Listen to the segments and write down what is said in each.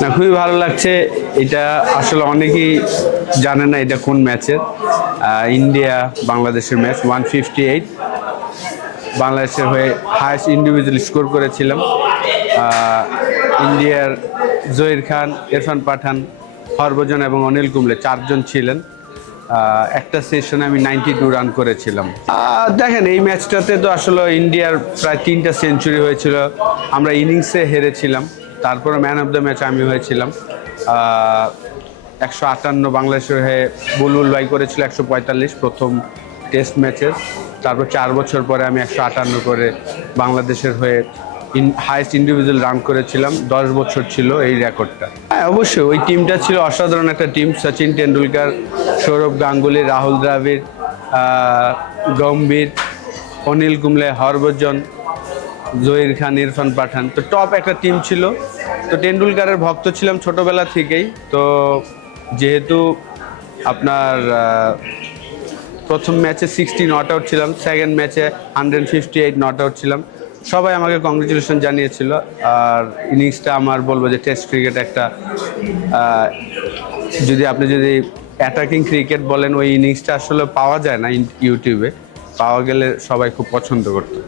না, খুবই ভালো লাগছে। এটা আসলে অনেকেই জানে না এটা কোন ম্যাচের। ইন্ডিয়া বাংলাদেশের ম্যাচ 158, বাংলাদেশের হয়ে হায়েস্ট ইন্ডিভিজুয়াল স্কোর করেছিলাম। ইন্ডিয়ার জহির খান, ইরফান পাঠান, হরভজন এবং অনিল কুম্বলে চারজন ছিলেন। একটা সেশনে আমি 92 রান করেছিলাম। দেখেন, এই ম্যাচটাতে তো আসলে ইন্ডিয়ার প্রায় 3টা সেঞ্চুরি হয়েছিল। আমরা ইনিংসে হেরেছিলাম, তারপরে ম্যান অফ দ্য ম্যাচ আমি হয়েছিলাম। 158 বাংলাদেশের হয়ে বুলবুল ভাই করেছিল 145 প্রথম টেস্ট ম্যাচের। তারপর 4 বছর পরে আমি 158 করে বাংলাদেশের হয়ে হাইয়েস্ট ইন্ডিভিজুয়াল রান করেছিলাম। 10 বছর ছিল এই রেকর্ডটা। হ্যাঁ, অবশ্যই ওই টিমটা ছিল অসাধারণ একটা টিম। সচিন টেন্ডুলকার, সৌরভ গাঙ্গুলি, রাহুল দ্রাবিড়, গম্ভীর, অনিল কুম্বলে, হরভজন, জহির খান, ইরফান পাঠান, তো টপ একটা টিম ছিল। তো টেন্ডুলকারের ভক্ত ছিলাম ছোটোবেলা থেকেই। তো যেহেতু আপনার প্রথম ম্যাচে 60 নট আউট ছিলাম, সেকেন্ড ম্যাচে 158 নট আউট ছিলাম, সবাই আমাকে কংগ্রেচুলেশন জানিয়েছিল। আর ইনিংসটা আমার বলবো যে টেস্ট ক্রিকেট একটা, যদি অ্যাটাকিং ক্রিকেট বলেন, ওই ইনিংসটা আসলে পাওয়া যায় না ইউটিউবে। পাওয়া গেলে সবাই খুব পছন্দ করতো।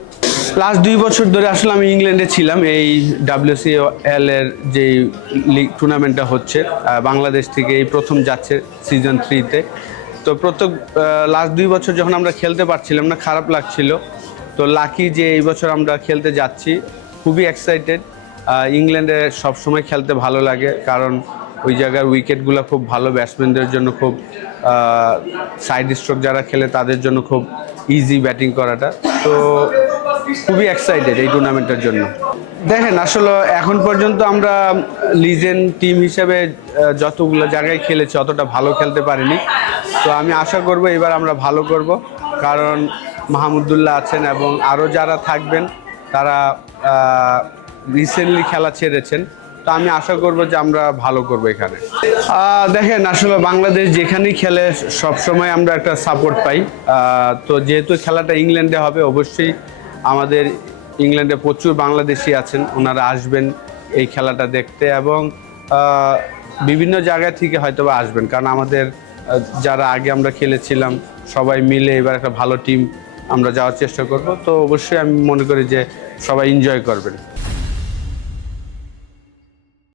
লাস্ট 2 বছর ধরে আসলে আমি ইংল্যান্ডে ছিলাম। এই WCL এর যে লিগ টুর্নামেন্টটা হচ্ছে, বাংলাদেশ থেকে এই প্রথম যাচ্ছে সিজন 3-তে। তো লাস্ট 2 বছর যখন আমরা খেলতে পারছিলাম না, খারাপ লাগছিল। তো লাকি যে এই বছর আমরা খেলতে যাচ্ছি, খুবই এক্সাইটেড। ইংল্যান্ডে সবসময় খেলতে ভালো লাগে, কারণ ওই জায়গার উইকেটগুলো খুব ভালো, ব্যাটসম্যানদের জন্য খুব, সাইড স্ট্রোক যারা খেলে তাদের জন্য খুব ইজি ব্যাটিং করাটা। তো খুবই এক্সাইটেড এই টুর্নামেন্টের জন্য। দেখেন, আসলে এখন পর্যন্ত আমরা লিজেন্ড টিম হিসেবে যতগুলো জায়গায় খেলেছি অতটা ভালো খেলতে পারিনি। তো আমি আশা করব এবার আমরা ভালো করব, কারণ মাহমুদুল্লাহ আছেন এবং আরও যারা থাকবেন তারা রিসেন্টলি খেলা ছেড়েছেন। তো আমি আশা করব যে আমরা ভালো করব এখানে। দেখেন, আসলে বাংলাদেশ যেখানেই খেলে সবসময় আমরা একটা সাপোর্ট পাই। তো যেহেতু খেলাটা ইংল্যান্ডে হবে, অবশ্যই আমাদের ইংল্যান্ডে প্রচুর বাংলাদেশি আছেন, ওনারা আসবেন এই খেলাটা দেখতে, এবং বিভিন্ন জায়গা থেকে হয়তো বা আসবেন, কারণ আমাদের যারা আগে আমরা খেলেছিলাম সবাই মিলে এবার একটা ভালো টিম আমরা যাওয়ার চেষ্টা করব। তো অবশ্যই আমি মনে করি যে সবাই এনজয় করবেন।